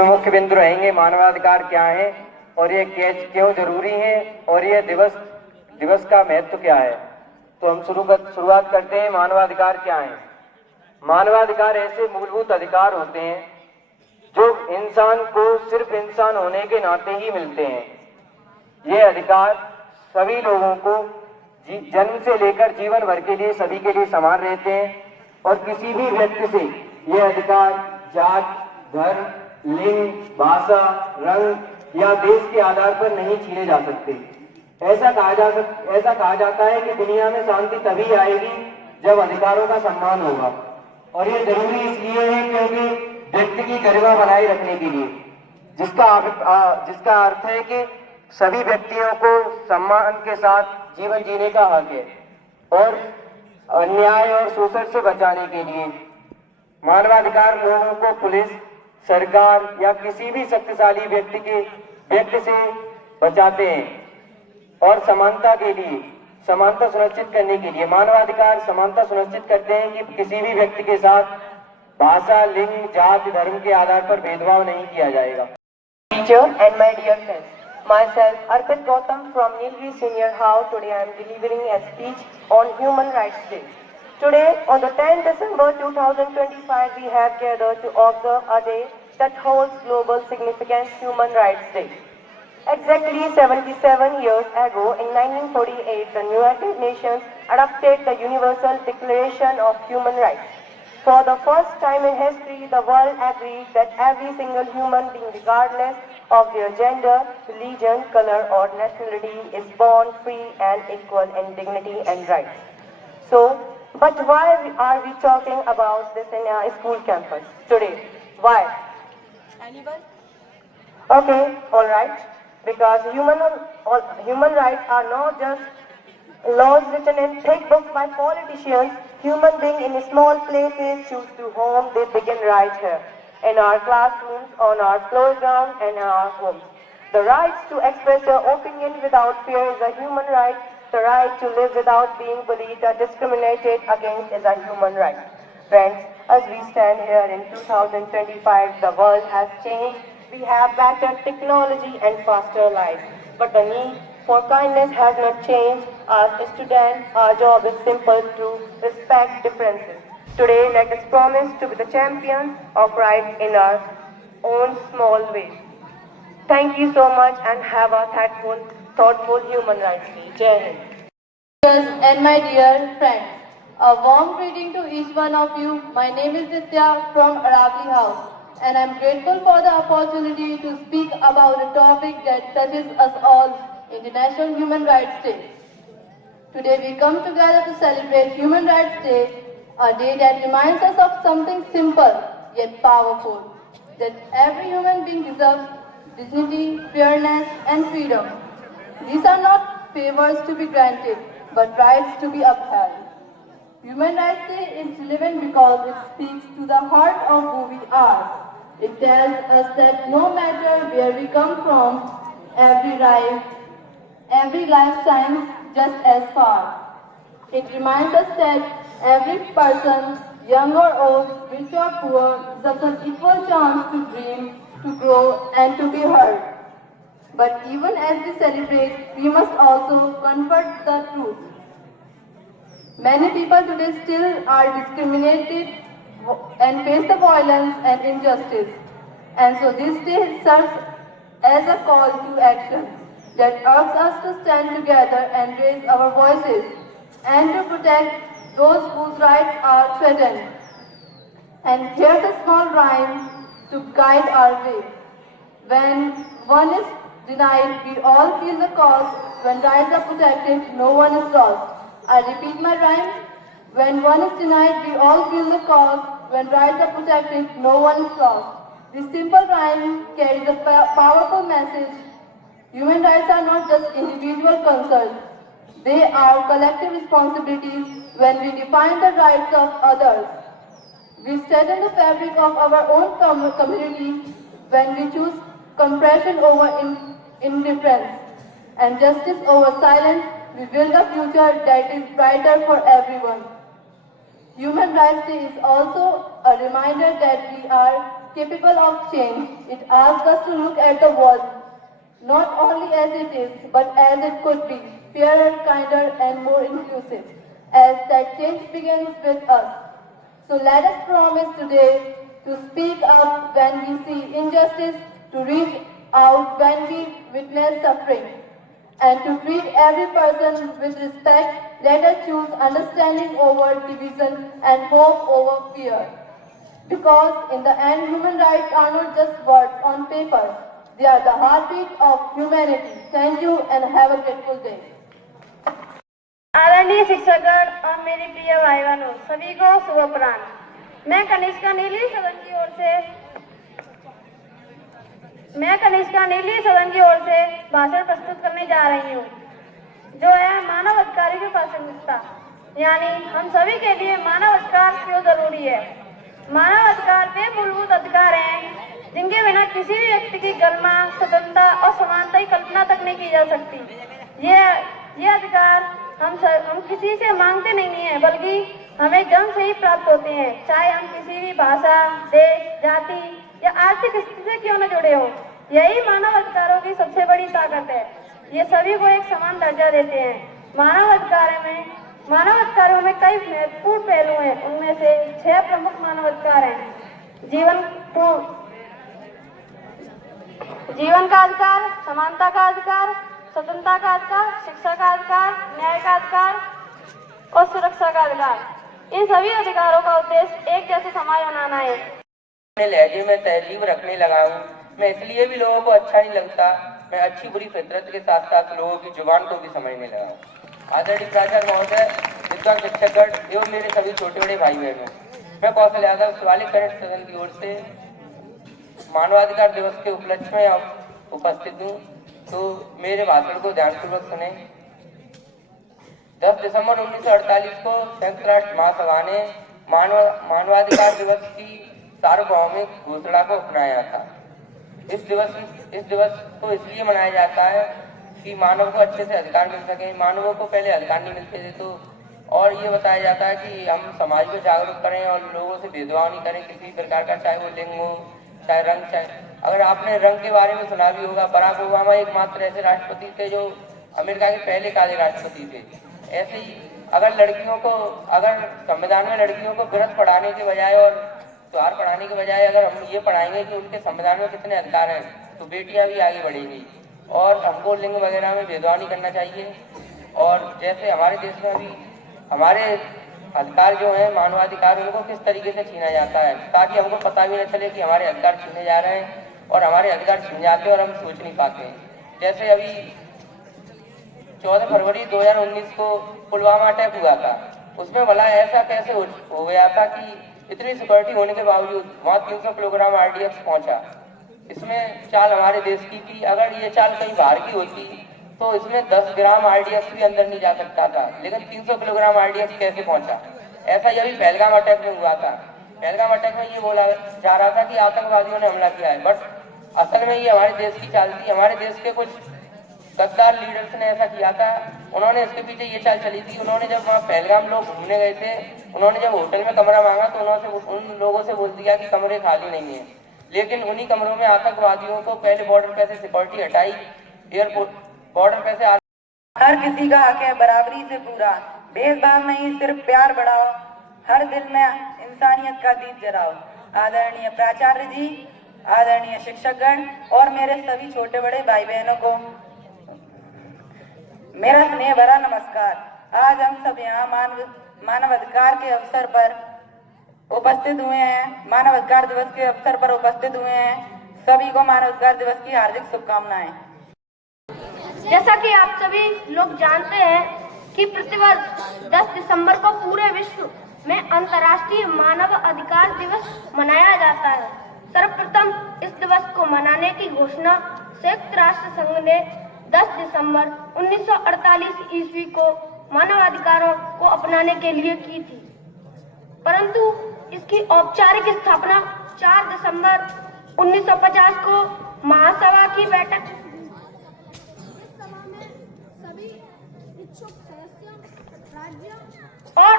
मुख्य बिंदु रहेंगे मानवाधिकार क्या है और ये क्यों जरूरी है और ये दिवस का महत्व क्या है। तो हम शुरुआत करते हैं। मानवाधिकार क्या है? मानवाधिकार ऐसे मूलभूत अधिकार होते हैं जो इंसान को सिर्फ इंसान होने के नाते ही मिलते हैं। ये अधिकार सभी लोगों को जन्म से लेकर जीवन भर के लिए सभी के लिए समान रहते हैं और किसी भी व्यक्ति से ये अधिकार जात, धर्म, लिंग, भाषा, रंग या देश के आधार पर नहीं छीने जा सकते। ऐसा कहा जाता है कि दुनिया में शांति तभी आएगी जब अधिकारों का सम्मान होगा और ये जरूरी इसलिए है क्योंकि व्यक्ति की गरिमा बनाए रखने के लिए, जिसका अर्थ है कि सभी व्यक्तियों को सम्मान के साथ जीवन जीने का हक है और अन्याय और शोषण से बचाने के लिए मानवाधिकार लोगों को पुलिस, सरकार या किसी भी शक्तिशाली व्यक्ति से बचाते हैं और समानता सुनिश्चित करने के लिए मानवाधिकार समानता सुनिश्चित करते हैं कि किसी भी व्यक्ति के साथ भाषा, लिंग, जाति, धर्म के आधार पर भेदभाव नहीं किया जाएगा। Teacher and my dear friends, myself Arpit Gautam from Nilgiri Senior House. Today I am delivering a speech on Human Rights Day. Today, on the 10th December 2025, we have gathered to observe a day that holds global significance, Human Rights Day. Exactly 77 years ago, in 1948, the United Nations adopted the Universal Declaration of Human Rights. For the first time in history, the world agreed that every single human being, regardless of their gender, religion, color, or nationality, is born free and equal in dignity and rights. But why are we talking about this in a school campus today? Why? Anyone? Okay, all right. Because human rights are not just laws written in thick books by politicians. Human beings in small places choose to home. They begin right here, in our classrooms, on our playground, and in our homes. The right to express your opinion without fear is a human right. The right to live without being bullied or discriminated against is a human right. Friends, as we stand here in 2025, the world has changed. We have better technology and faster lives. But the need for kindness has not changed. As students, our job is simple: to respect differences. Today, let us promise to be the champions of rights in our own small ways. Thank you so much and have a thoughtful Human Rights Day. Jai Hind. And my dear friends, a warm greeting to each one of you. My name is Nitya from Aravali House, and I'm grateful for the opportunity to speak about a topic that touches us all, International Human Rights Day. Today we come together to celebrate Human Rights Day, a day that reminds us of something simple yet powerful, that every human being deserves dignity, fairness, and freedom. These are not favors to be granted, but rights to be upheld. Human Rights Day is relevant because it speaks to the heart of who we are. It tells us that no matter where we come from, every life shines just as far. It reminds us that every person, young or old, rich or poor, deserves an equal chance to dream, to grow, and to be heard. But even as we celebrate, we must also confront the truth. Many people today still are discriminated and face the violence and injustice. And so this day serves as a call to action that asks us to stand together and raise our voices and to protect those whose rights are threatened. And here's a small rhyme to guide our way. When one is denied, we all feel the cost. When rights are protected, no one is lost. I repeat my rhyme. When one is denied, we all feel the cost. When rights are protected, no one is lost. This simple rhyme carries a powerful message. Human rights are not just individual concerns. They are collective responsibilities. When we define the rights of others, we strengthen the fabric of our own community. When we choose compassion over indifference and justice over silence, we build a future that is brighter for everyone. Human Rights Day is also a reminder that we are capable of change. It asks us to look at the world not only as it is, but as it could be, fairer, kinder, and more inclusive, as that change begins with us. So let us promise today to speak up when we see injustice, to reach out when we witness suffering, and to treat every person with respect. Let us choose understanding over division and hope over fear. Because in the end, human rights are not just words on paper. They are the heartbeat of humanity. Thank you and have a grateful day. आदरणीय शिक्षकगण और मेरे प्रिय भाई बहनों, सभी को शुभ अपराह्न। मैं कनिष्का नीली सदन की ओर से भाषण प्रस्तुत करने जा रही हूँ, जो है मानव अधिकारों की प्रासंगिकता। यानी हम सभी के लिए मानव अधिकार क्यों जरूरी है। मानव अधिकार वे मूलभूत अधिकार हैं जिनके बिना किसी भी व्यक्ति की गरिमा, स्वतंत्रता और समानता की कल्पना तक नहीं की जा सकती। ये अधिकार हम किसी से मांगते नहीं हैं, बल्कि हमें जन्म से ही प्राप्त होते हैं, चाहे हम किसी भी भाषा, देश, जाति या आर्थिक स्थिति से क्यों न जुड़े हों। यही मानव अधिकारों की सबसे बड़ी ताकत है। ये सभी को एक समान दर्जा देते हैं। मानव अधिकारों में कई महत्वपूर्ण पहलू हैं। उनमें से 6 प्रमुख मानव अधिकार हैं। जीवन का अधिकार, समानता का अधिकार, स्वतंत्रता का अधिकार, शिक्षा का अधिकार, न्याय का अधिकार और सुरक्षा का अधिकार। इन सभी अधिकारों का उद्देश्य एक जैसे समाज बनाना है। अपने लहजे में तहजीब रखने लगा हूँ। मैं इसलिए भी लोगों को अच्छा नहीं लगता। मैं अच्छी बुरी फितरत के साथ साथ लोगों की जुबान को भी समझने लगा हूँ। आदरणीय प्राचार्य महोदय, विद्वान शिक्षकगण एवं मेरे सभी छोटे बड़े भाई बहनों, मैं कौशल यादव शिवालिक कनिष्ठ सदन की ओर से मानवाधिकार दिवस के उपलक्ष्य में उपस्थित हूँ। तो मेरे भाषण को ध्यानपूर्वक सुने। 10 दिसंबर 1948 को संयुक्त राष्ट्र महासभा ने मानवाधिकार दिवस की सार्वभौमिक घोषणा को अपनाया था। इस दिवस को इसलिए मनाया जाता है कि मानव को अच्छे से अधिकार मिल सके। मानवों को पहले अधिकार नहीं मिलते थे, तो और ये बताया जाता है कि हम समाज को जागरूक करें और लोगों से भेदभाव नहीं करें किसी प्रकार का, चाहे वो लिंग हो, चाहे रंग, चाहे अगर आपने रंग के बारे में सुना भी होगा, बराक ओबामा एकमात्र ऐसे राष्ट्रपति थे जो अमेरिका के पहले काले राष्ट्रपति थे। ऐसे ही अगर संविधान में लड़कियों को गृहस्थ पढ़ाने के बजाय और त्योहार पढ़ाने के बजाय अगर हम ये पढ़ाएंगे कि उनके संविधान में कितने अधिकार हैं, तो बेटियां भी आगे बढ़ेंगी और हमको लिंग वगैरह में भेदभाव नहीं करना चाहिए। और जैसे हमारे देश में अभी हमारे अधिकार जो है, मानवाधिकार, उनको किस तरीके से छीना जाता है, ताकि हमको पता भी न चले कि हमारे अधिकार छीने जा रहे हैं और हमारे अधिकार छीन जाते हैं और हम सोच नहीं पाते। जैसे अभी 14 फरवरी 2019 को पुलवामा अटैक हुआ था, उसमें भला ऐसा कैसे हो गया था कि इतनी सिक्योरिटी होने के बावजूद वहाँ 300 किलोग्राम RDX पहुंचा। इसमें चाल हमारे देश की थी। अगर ये चाल कहीं बाहर की होती तो इसमें 10 ग्राम RDX भी अंदर नहीं जा सकता था, लेकिन 300 किलोग्राम RDX कैसे पहुंचा। ऐसा ही अभी पहलगाम अटैक में हुआ था। पहलगाम अटैक में ये बोला जा रहा था कि आतंकवादियों ने हमला किया है, बट असल में ये हमारे देश की चाल थी। हमारे देश के कुछ गद्दार लीडर्स ने ऐसा किया था। उन्होंने इसके पीछे ये चाल चली थी। उन्होंने जब वहाँ पहलगाम लोग घूमने गए थे, उन्होंने जब होटल में कमरा मांगा तो उन्होंने उन लोगों से बोल दिया कि कमरे खाली नहीं है, लेकिन उन्हीं कमरों में आतंकवादियों को पहले बॉर्डर पे से सिक्योरिटी हटाई, एयरपोर्ट बॉर्डर पे से हर किसी का हक है बराबरी से पूरा, भेदभाव नहीं सिर्फ प्यार बढ़ाओ, हर दिल में इंसानियत का दीप जलाओ। आदरणीय प्राचार्य जी, आदरणीय शिक्षकगण और मेरे सभी छोटे बड़े भाई बहनों को मेरा स्नेह भरा नमस्कार। आज हम सब यहाँ मानव अधिकार के अवसर पर उपस्थित हुए हैं, मानव अधिकार दिवस के अवसर पर उपस्थित हुए हैं। सभी को मानव अधिकार दिवस की हार्दिक शुभकामनाएं। जैसा कि आप सभी लोग जानते हैं कि प्रतिवर्ष 10 दिसंबर को पूरे विश्व में अंतर्राष्ट्रीय मानव अधिकार दिवस मनाया जाता है। सर्वप्रथम इस दिवस को मनाने की घोषणा संयुक्त राष्ट्र संघ ने 10 दिसंबर 1948 ईस्वी को मानवाधिकारों को अपनाने के लिए की थी, परंतु इसकी औपचारिक स्थापना 4 दिसंबर 1950 को महासभा की बैठक सभी इच्छुक सदस्यों, राज्यों और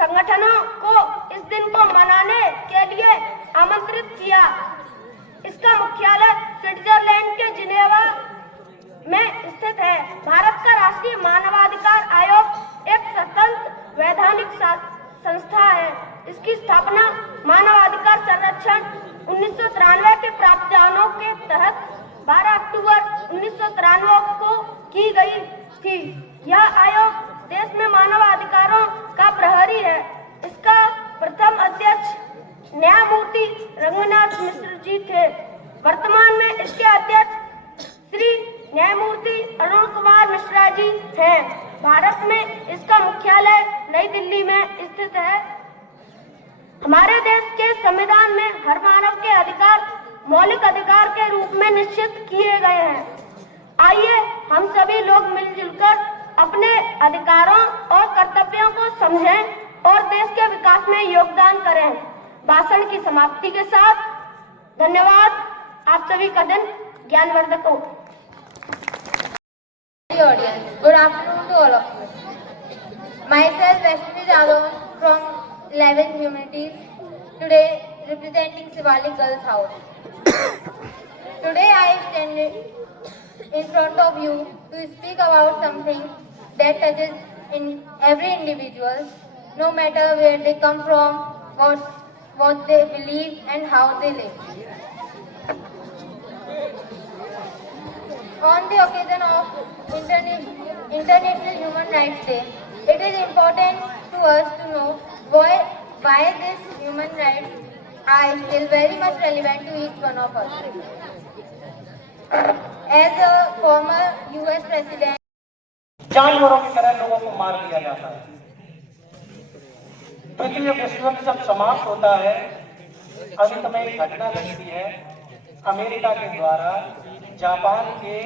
संगठनों को इस दिन को मनाने के लिए आमंत्रित किया। इसका मुख्यालय स्विट्जरलैंड के जिनेवा में स्थित है। भारत का राष्ट्रीय मानवाधिकार आयोग एक स्वतंत्र वैधानिक संस्था है। इसकी स्थापना मानवाधिकार संरक्षण 1993 के प्रावधानों के तहत 12 अक्टूबर 1993 को की गई थी। यह आयोग देश में मानवाधिकारों का प्रहरी है। इसका प्रथम अध्यक्ष न्यायमूर्ति रघुनाथ मिश्र जी थे। वर्तमान में इसके अध्यक्ष श्री न्यायमूर्ति अरुण कुमार मिश्रा जी हैं। भारत में इसका मुख्यालय नई दिल्ली में स्थित है। हमारे देश के संविधान में हर मानव के अधिकार मौलिक अधिकार के रूप में निश्चित किए गए हैं। आइए हम सभी लोग मिलजुल कर अपने अधिकारों और कर्तव्यों को समझें और देश के विकास में योगदान करें। भाषण की समाप्ति के साथ धन्यवाद। आप सभी का दिन ज्ञानवर्धक हो। Audience, good afternoon to all of you. Myself, Vaishnavi Jadhav from 11th Humanities, today representing Shivalik Girls House. Today I stand in front of you to speak about something that touches in every individual, no matter where they come from, what they believe and how they live. On the occasion of International Human Rights Day, it is important to us to know why these human rights are still very much relevant to each one of us. As a former US President, जानवरों की तरह लोगों को मार दिया जाता है। पृथ्वी विश्व जब समाप्त होता है, अंत में एक घटना घटती है। अमेरिका के द्वारा जापान के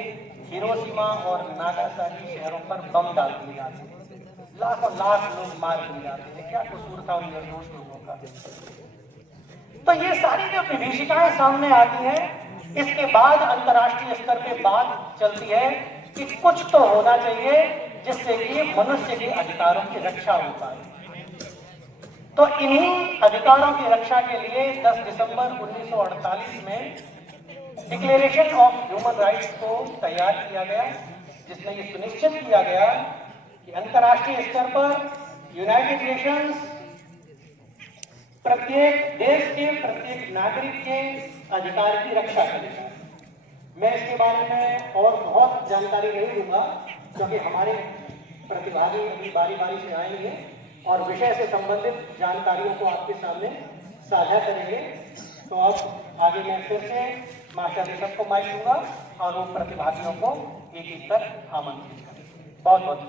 हिरोशिमा और नागासाकी शहरों पर बम डाल दिए जाते हैं। लाखों लाख लोग मार दिए जाते हैं। क्या कसूर था उन निर्दोष लोगों का? तो ये सारी जो विभीषिकाएं सामने आती हैं, इसके बाद अंतर्राष्ट्रीय स्तर पे बात चलती है कि कुछ तो होना चाहिए जिससे कि मनुष्य के अधिकारों की रक्षा हो पाए। तो इन्हीं अधिकारों की रक्षा के लिए 10 दिसंबर 1948 में डिक्लेरेशन ऑफ ह्यूमन राइट्स को तैयार किया गया, जिसमें ये सुनिश्चित किया गया कि अंतर्राष्ट्रीय स्तर पर यूनाइटेड नेशंस प्रत्येक देश के प्रत्येक नागरिक के अधिकार की रक्षा करेगा। मैं इसके बारे में और बहुत जानकारी नहीं दूंगा, क्योंकि हमारे प्रतिभागी अभी बारी बारी से आएंगे और विषय से संबंधित जानकारियों को आपके सामने साझा करेंगे। तो अब आगे मैं फिर से मास्टर ऋषभ को माइक दूंगा और वो प्रतिभागियों को एक एक कर आमंत्रित करेंगे। बहुत बहुत